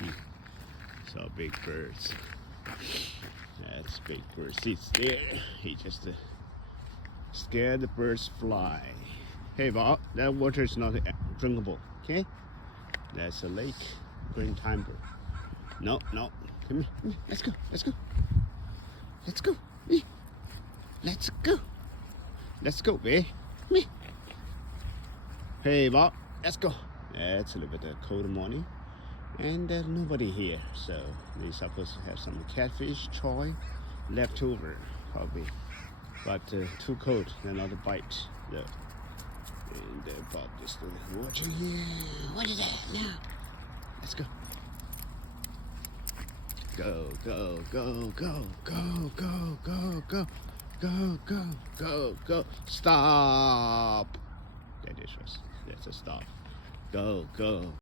see. So big birds. That's big bird sits there. He just scared the birds fly. Hey Bob, that water is not drinkable, okay? That's a lake, green timber. No, come here, let's go. Let's go, babe. Come here. Hey Bob, let's go. It's a little bit cold morning, and there's nobody here, so they're supposed to have some catfish, choy left over, probably. But too cold, they're not a bite, though. And Bob just watching here. What is that? Now, let's go. Go. Stop. That's a stop. Go.